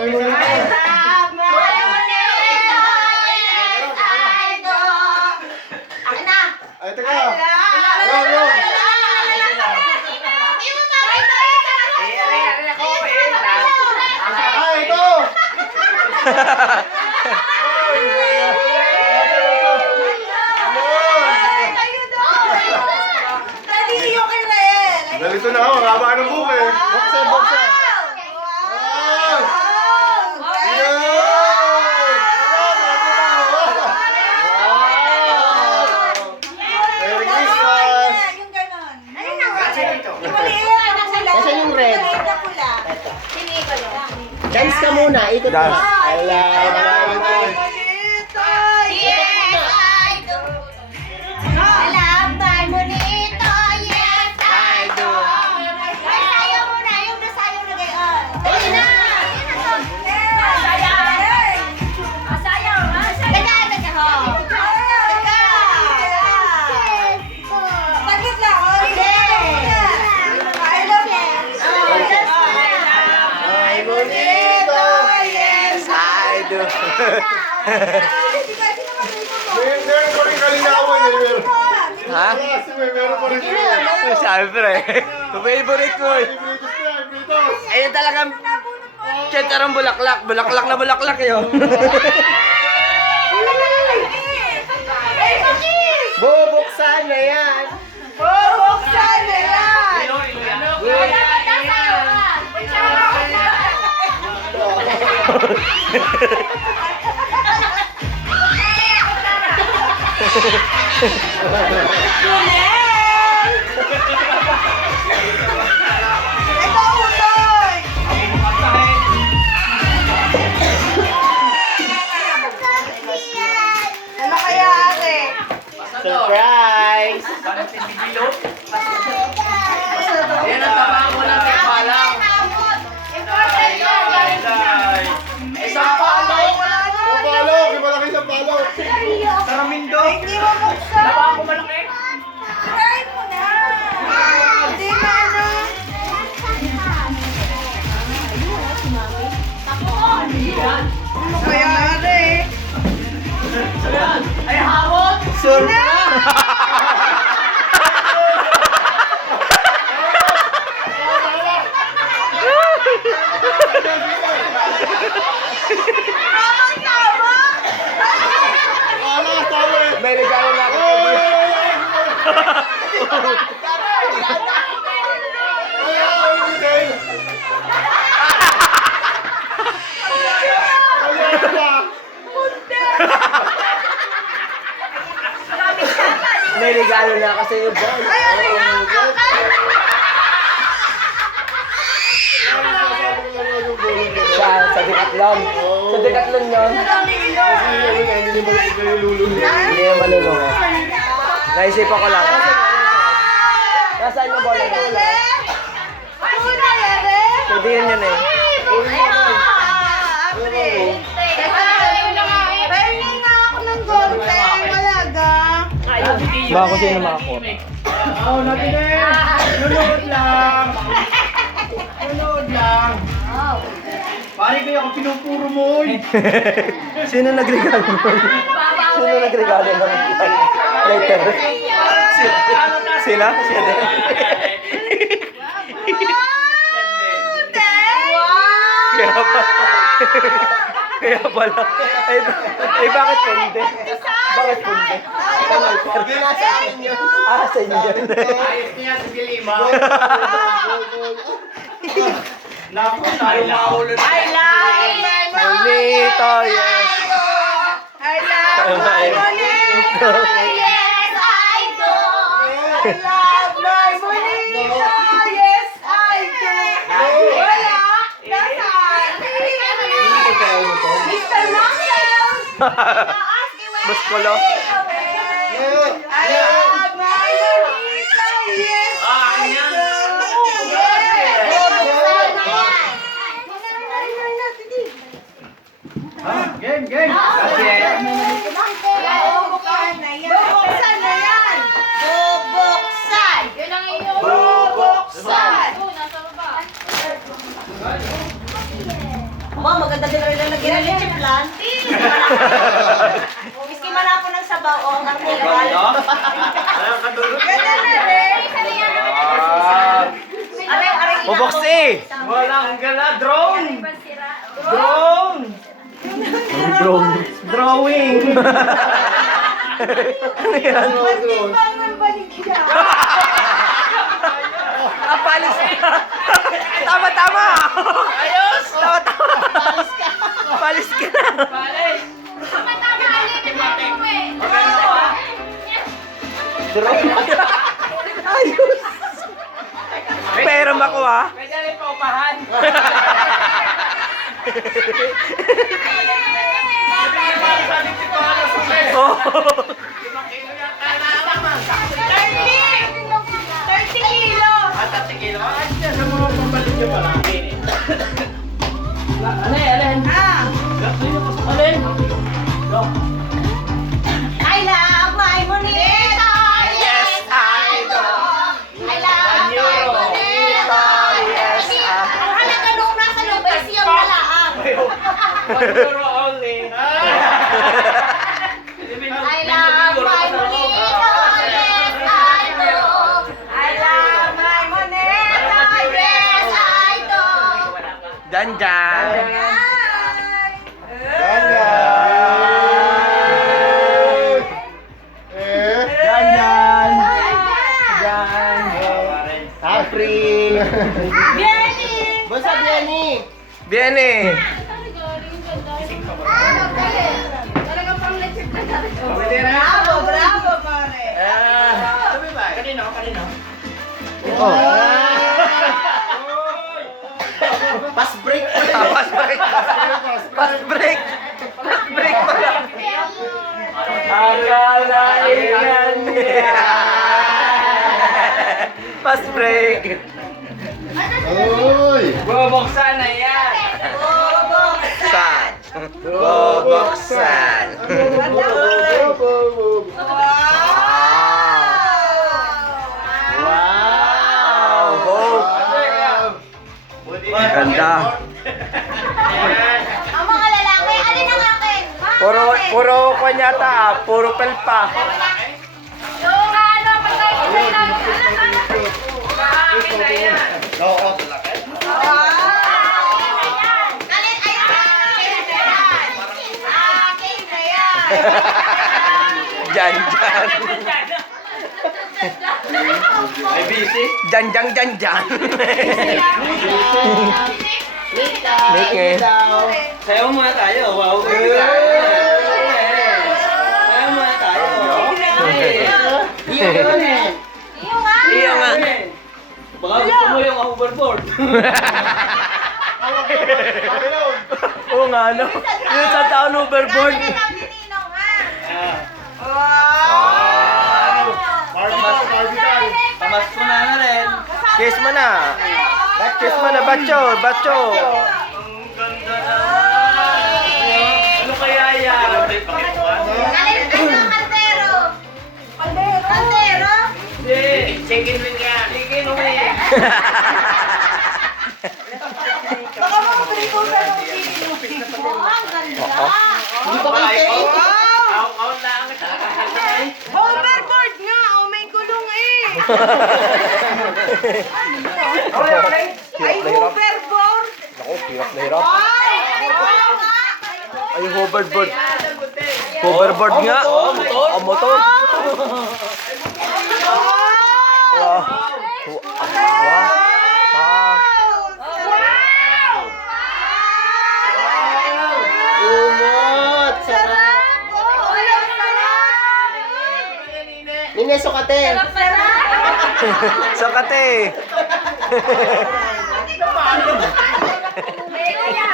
Ay, teka. Yo. Ay, ito. Dalito na ako, haba ng buhok eh. Buksan. Merry Christmas! Kasi yung red. Dance ka muna, ikot Dance. ka. Ay, bonito! Yes, I do. Meron pa rin kalinawan eh. Ha? Meron pa rin kalinawan. Siyempre. Favorite ko eh. Ayun talagang chicharong bulaklak. Bulaklak na bulaklak yun. Bubuksan na yan. Surprise! Yan ang tama mo ng palang. Isang palong. Palok! Ibalaki sa palok! Saramindo. Naba ako malaki. Ay, hawot. May regalo na ako. May regalo na kasi yung ball. Sa Decathlon. Sa Decathlon yun. Hindi yung malulungo. Naisipan ko lang. Nasaan yung bola mo? Pwede yun eh. Baka kung sino makakuha. Oh, nabili. Nunood lang. Pare kayo ako pinupuro mo eh. Sino nagregalo mo? Sino nagregalo ng letter? Sila? Sila din. Kaya pala. Ay bakit punde? Bakit punde? Hindi na sa akin yun. Ah, sa inyo yun. Ayos niya si Dilima. Naku, tayo maulo na. I love Bonito, yes. I love my bonito. Yes, I do. I love my bonito. Yes, I do. Wala. Nasaan? Mr. Marcel. Buskolo. I love my bonito. Yes, I do. Game. Bubuksan na yan. Bubuksan. Yun ang iyong bubuksan. Aba, maganda din rin ang naging leche plan. Miski manapo ng sabaw, o ang artigal. Ganda na rin. Aray, Buboksi! Walang gala. Drone! Drone! Drone. Drawing! Ano yan? Bangon balik siya. Palis ka! Tama! Ayos! Tama! Palis ka na! Ayos! Pero makuha. Pwede rin paupahan. Oh. 30 kilo. Alin? Ah, Alin? I love my monita. Yes, I do. I love my monita. Yes, Ang halaga nung nasa loob ay siyang malaang. 1 euro only. I love my monita. Yes, I do. I love my monita. Yes, I do. Dyan. Ay. Yan. Ay. April. Jenny! Basta Jenny. Viene. Bravo, pare. Kanino? Oh. Pass break. Pass break pala. Akalain niya. Pass break. Uy! Bubuksan na yan. Bubuksan. Bubuksan. Wow. Hope. Ganda. Ang mga lalaki, alin ang akin? Puro kanyata puro pelpa. Yung ano, pagkain ko sa'yo lang. Akin na yan. Oo. Alin, ayun na, akin na yan. Akin na yan. Dyan. Ay, busy. Dyan. Nick. Sayaw muna tayo. Wow. Sayaw muna tayo. Iyo nga. Iyo nga. Baka gusto mo yung hoverboard. Oo nga, no? Yung sa town overboard. Lagi na lang ni Ninong, ha? Tamas ko na rin. Kiss mo na. Kiss mo na, bacho. Ang ganda naman. Ano kaya yan? Alin, ang kaldero? Kaldero? Hindi. Chicken wing yan. Chicken wing. Baka makabili ko sa nung chicken. Oh, ang ganda. Hindi pa kayo. Out lang. Hoverboard nga, oh, may gulong eh. Ay, hoverboard. Ako, hirap na hirap. Ay, oo nga. Ay, hoverboard. Hoverboard nga. Oh, motor. Wow. Wow. Umot. Sarap. Oh, ang sarap. Nine, sukate. Sakate.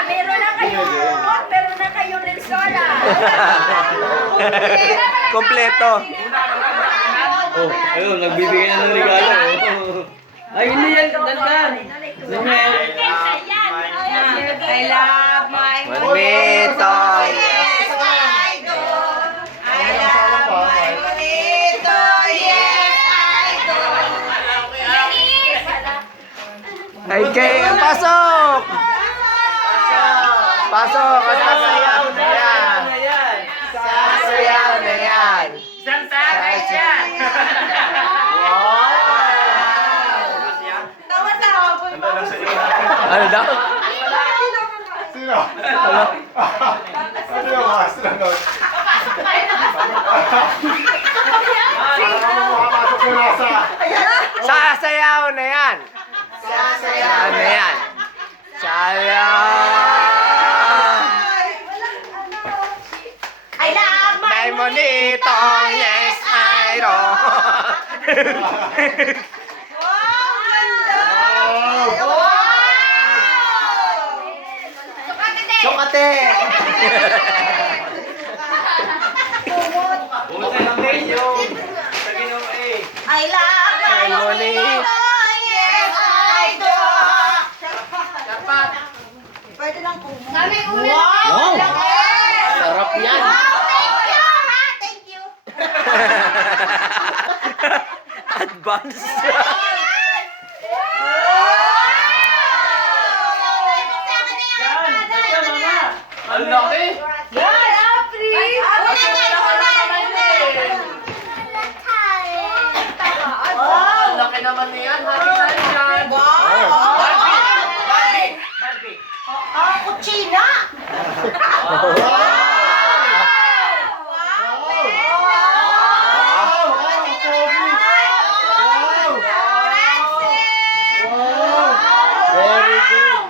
Meron na kayo remote, meron na kayo lensola. Kompleto. Oh, ayun, nagbibigay na ng regalo. Ay, hindi yan. Dandan. I love my Manmito. Yes, I do. I love my bonito. Yes, I do. Ay, kay pasok. Pasok! Sasayaw na yan! Sasayaw na yan! Isang tagay yan. Ano daw? Sino? Ano yung mga astronaut? Makapasok na nasa. Sasayaw na yan! Sasayaw na yan! Sayaw! I love May monito, yes, I do. Sukate! I love my monito, yes, I do. Pwede lang po. Kami una. Wow! Sarap yan! Thank you. Advance! Ang laki. Ang laki naman niyan. Happy tayo dyan. Barbie. Kutsina! Very good!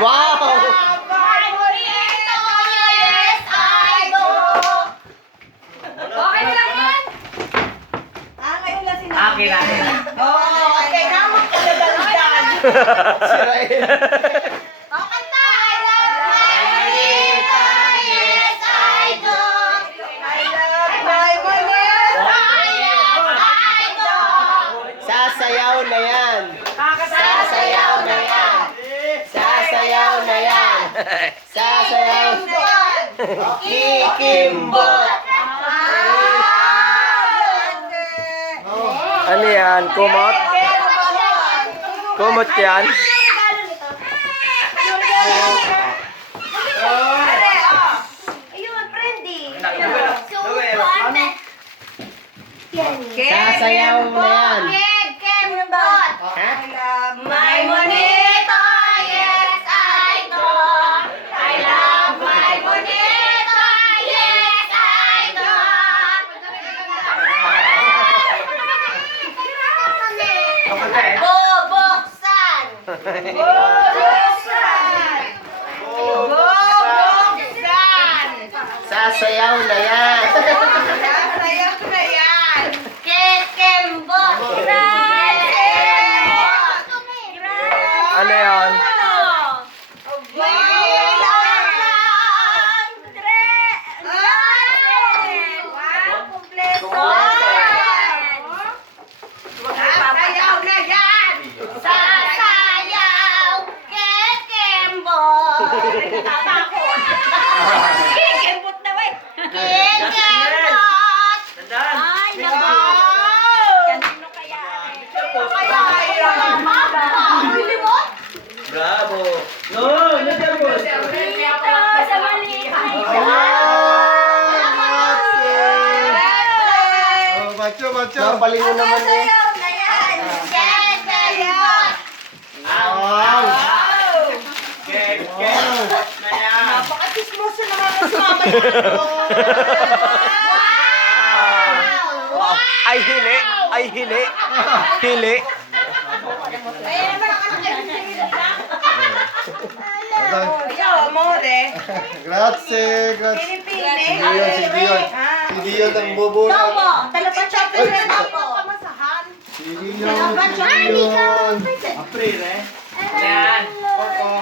Wow! My bonito, yes, I do. Okay na lang yan? Ngayon lang sinabi. Akin na. Okay na, magkalagalagdag. Sirain! O, kanta! I love my bonito, yes, I do. I love my bonito, yes, I do. Sasayaw na yan! Sasayaw na yan. Sasayaw na yan! Sasayaw! Kikimbot. Ano yan? Kumot? Kumot yan? Ayun, friendly. Sasayaw na yan! Kikimbot. Ha? My monito, yes, I do. I love my monito, yes, I do. Bubuksan. Bubuksan. Bubuksan. Sasayaw na yan! Sasayaw na yan. Kikembot. Ano yan? Sasayaw na yan! Sasayaw! Kikembot! Tatakot! Kikembot na ba? Kikembot! Ay, naku! Kanino kaya? Kanino kaya? Limot? Bravo! No, nandiyan po. Dito sa maliit. Oh, macho, macho. Napalingon naman eh. Sasayaw na yan! Kikembot! Wow. Napaka-chismoso naman ang mama niya. Wow! Ay, hili! Ay, hili! Hili! Ayan naman ang anak niya. Ito. amore. Grazie, grazie. Pilipine. Si Dion, si Dion. Si Dion ang bubuno. Dobo. Talapachop na rin ako. Si Dion, si Dion. Yan.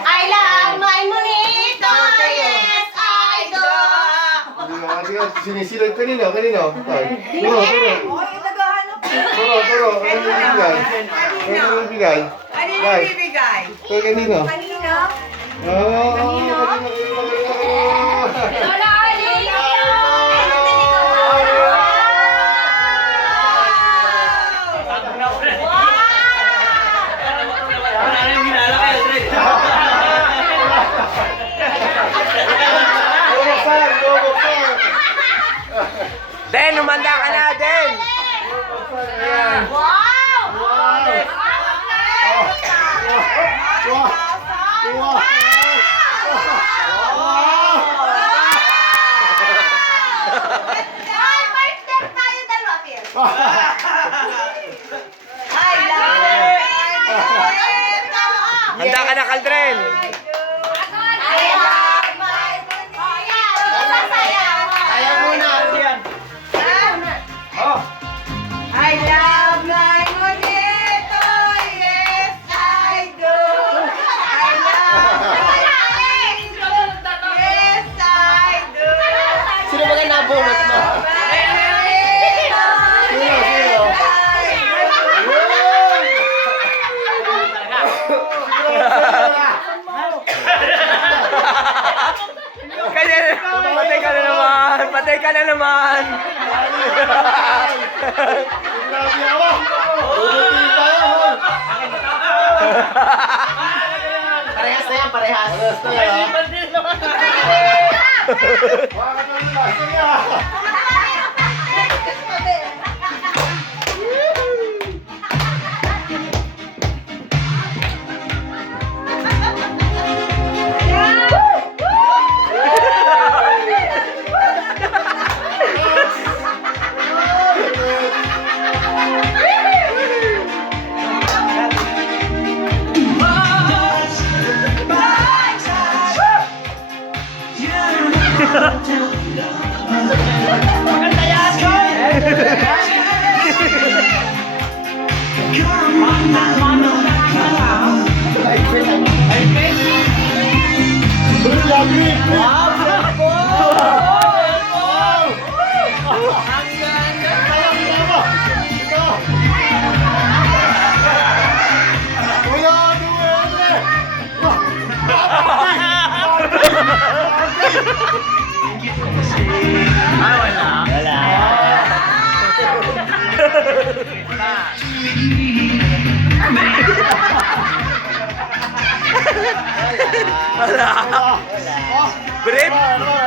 I love my monito. Yes, I do. Dion, sinisilad kanino, kanino? Turo, turo. Turo. Ano yung bibigay? Ano yung bibigay? Guys, Bibigay. kay kanino? Kanino? Oh, kanino? Lola Alita. Wow! ka na, Kaldren. I love my bonito. Sasayaw. Ayaw muna. Yan. Oh. I love my bonito. Yes, I do. I love my bonito. Yes, I do. Sino ba kayo nabunot mo? Kaya, patay ka na naman. Patay ka na naman. Grabe ako. Ubutin tayo. Parehas na yan, parehas. Parehas na yan. Wala ka na last na yan. Brave. Ano ba?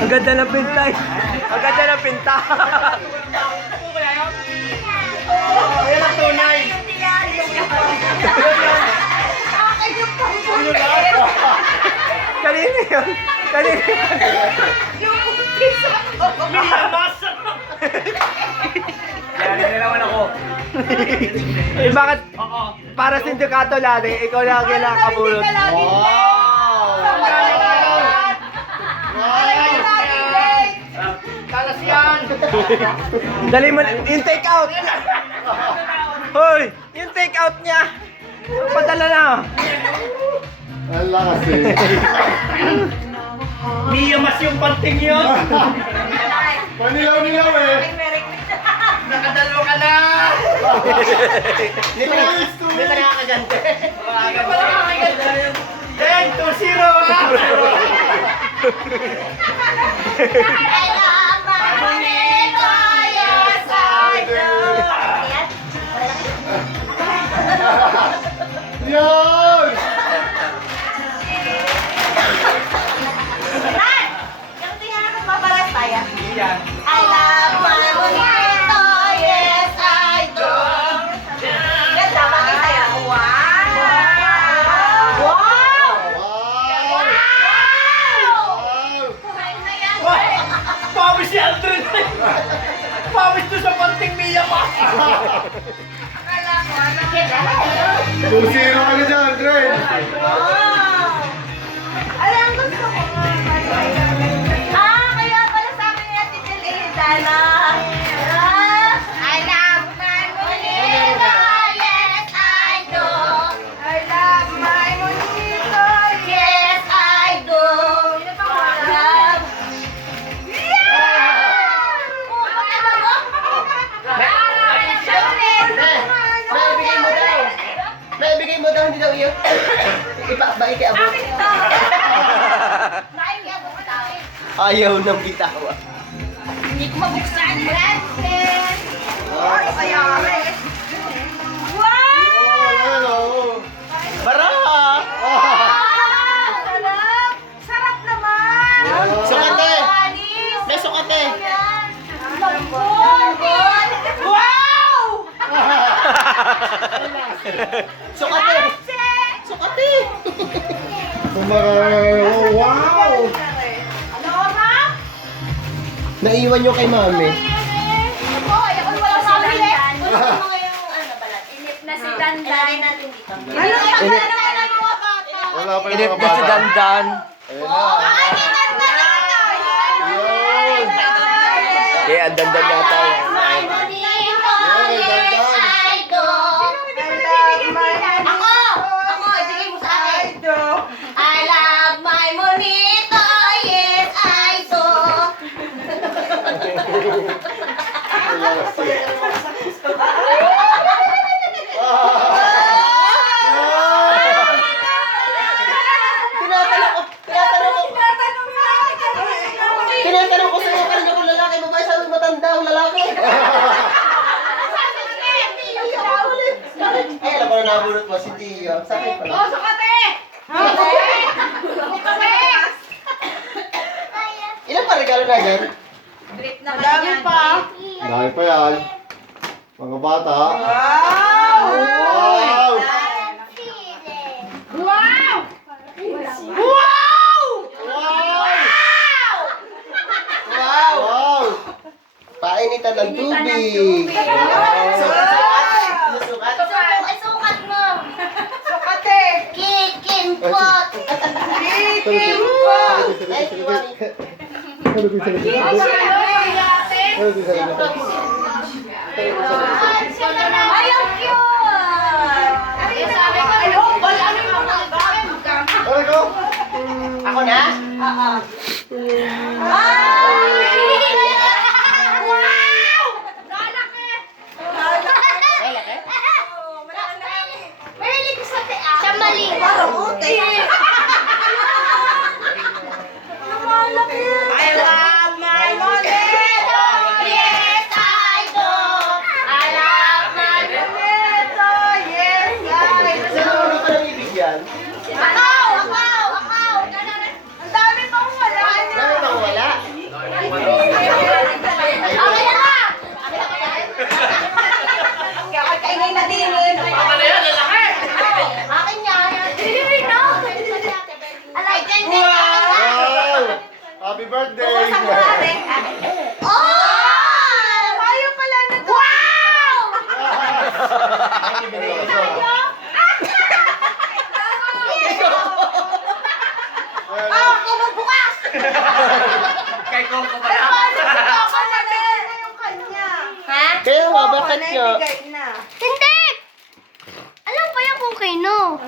Ang ganda ng pinta. Ang ganda ng pinta. Ayan ang tunay. Kanina yun. Kanina yun. Yan naman ako. Eh, bakit? Para sindikato lagi, ikaw lagi nakakabulot. Kalas yan. Dali mo na, yung take out. Hoy, yung take out niya. Padala na. Ang lakas eh. Niyamas yung panting yun. Panilaw-nilaw eh. Nakadalo ka na. Hindi pa nakakagante. Hindi pa nakakagante. 10, 2-0 ha. I love my bonito. Yes, I do. Yan! Nan! Yung tingnan natin mabalas tayo. Yan. I love my bonito. Yes, I do. Ganda, bakit tayo? Wow! Wow! Wow! Wow! Pawis si Aldrin. Pawis to sa panting Mia pa. Akala ko, ano? 2-0 ka na dyan, Dren. Wow! Alam, gusto ko nga. Kaya pala sa akin ni Ate Jill Ihidana. I love my bonito. Yes, I do. I love my bonito. Yes, I do. Love. Yeah! Oh, pakita mo. Naibigay mo daw, hindi daw iyo. Ipaakbay kay Abo. Bakit ito? Nakikiabot sa akin. Ayaw ng bitawa. Hindi ko mabuksan. Francis! Ano kaya rin? Wow! Ano? Bara! Sarap! Sarap naman! Sukate! Anis! May sukate! Lambon! Wow! Sukate! Francis! Sukate! Wow! Ano ma? Naiwan nyo kay mami. Ako, ayoko walang mawili. Wala mo ngayong ano balat. Inip na si Dandan. natin dito. Ano pa Inip. na mga bata? Wala pa Inip yung na si mga bata. Dandan. Ayun na. Ay, si Dandan na ito! Yun. Kaya ang dandan yata yan. My bonito, Yun, yes, Dandan. I do. Ako! Ako, ibigay mo sa akin. I love my monito, yes, I do. Tinatanong ko sa'yo kanina kung lalaki, babae, sabi matanda ang lalaki. Ay, alam ko na nabulot mo si Tio. Sakit pala. Oh, sukate! Ilan pa regalo na dyan? Madami pa. Dahil pa yan. Mga bata. Wow! Wow! Wow! Wow! Wow! Painitan ng tubig. Sukat. Ay, sukat mo. Sukate! Kikimpot. Ay, Iwani. Ano din sa likod? Ano din sa likod? Ay, ang cute! Ay, sabi ko, wala kami Ano ko? Ako na? Ay! Wow! Lalaki! Lalaki? Mahilig ko sa tea. Siya mali. I love my monito! Yes, I do. I love my Monito! Yes, guys! Sino ulo ka nang ibigyan? Akaw! Ang dami pang wala niya! Dami bang wala? Okay na ba? Kaya kaingay na din eh! Akin yan. No. Alay, ganda. Wow! Happy birthday! Oh! Tayo pala na to! Wow! Oh, kumubukas! Kay Coco pa Pero paano si Coco nabigay na yung kanya? Ha? Kaya nga, bakit Coco, nga? naibigay na. Hindi! Alam ko yan kung kino.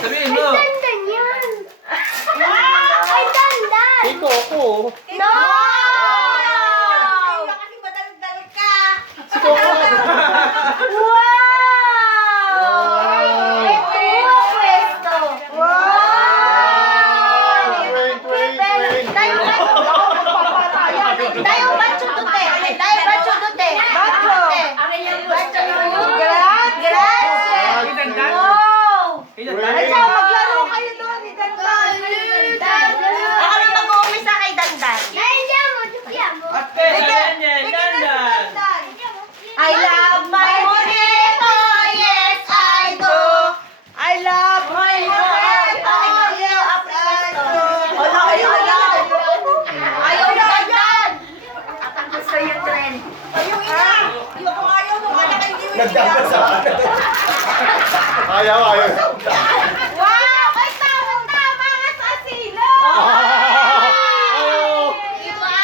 Sabihin mo. Dandan yan. Ay, dandan! Kay Coco. No! Kasi madaldal ka! Si Coco. Wow! Wow! Ito yung pwesto. Train, train, train! Tayo bacho dute. Tayo bacho dute. Bacho. Bacho. Grazie! Dandan? Wow! Ay, Train! siya, maglaro kayo doon ni Dandan! Ako na mag-uumpisa kay Dandan. I love my monito, yes I do. I love my monito! Yes, I do! Hala, hala! Ayaw ni Dandan. Gusto yung trend. Ayaw ina! Di ako ayaw nung anak ay hindi Nagdapat sa akin. Ayaw, ayaw! Wow! Ay, tama nga sa asilo! Ayaw! Diba?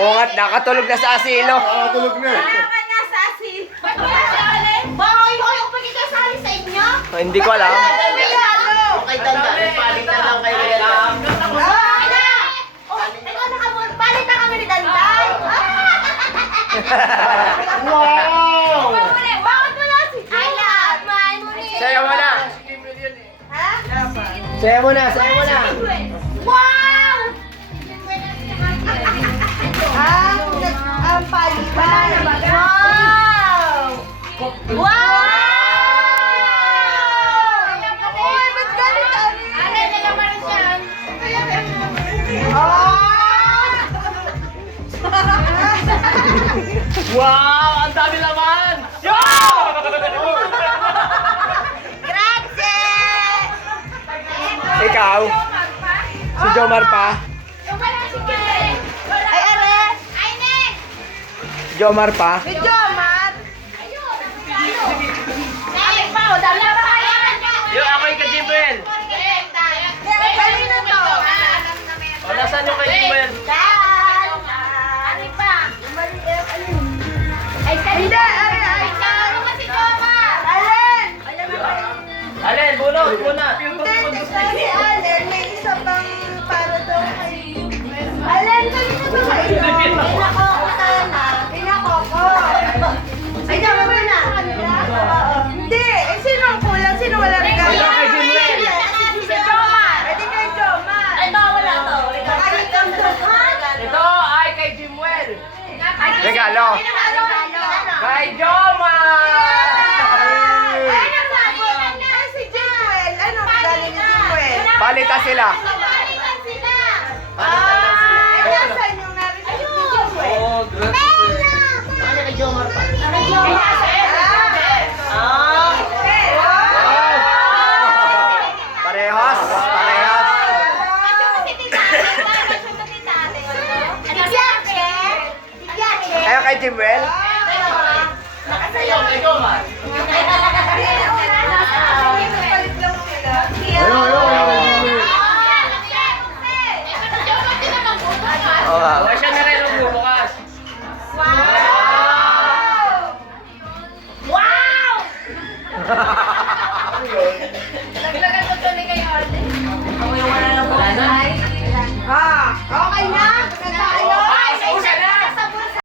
Oo nga, nakatulog na sa asilo. Nakatulog na eh. Tama nga sa asilo! Ba't mo nasali? Baka ayaw ko pagkikasali sa inyo? Hindi ko alam. Kay Tanda, palitan lang kayo nila. Ay na! Oh, ikaw palit na kami ni Dandan. Wow! Bakit wala si I love Saya mo na, saya mo na. Wow! Ang paliban. Wow! Wow! Uy, ba't ganito? Ano na naman siya? Wow! Ang dami laman! Yo! Grazie! Ikaw? Si Jomar pa? Wala si Karen. Ay, are! Ay, Nen! Jomar pa? Medyo, Mar! Ayun! Ay, pa! Dami pa kaya! Yo, ako yung ka-Jimwell. Kanino to? O, nasaan yung ka-Jimwell? Ano pa? Ay, Hindi, are! Ano kasi Jomar? Allen! Alin, bunot muna. Hindi, kasi Allen, may isa pang para daw kay... Allen, kanino to kayo? Pinako ko sana. Pinako ko. Ay, tama ba na? Hindi, eh, sino ang kulang? Sino wala regalo? Wala kay Jimwell. Si Jomar! Pwede kay Jomar. Ito, wala to. Nakalitang Jomar. Ito ay kay Jimwell. Regalo. Kay Jomar! Ay, nagsabunan na. Ay, si Jimwell. Ano galing ni Jimwell? Palitan sila. Balikan sila! Ay, nasaan yung narin si Jimwell? Oh, grabe. Ano kay Jomar pa? Parehas. Parehas. Kayo kay Jimwell? Kay Jomar. Oo nga. O, siya na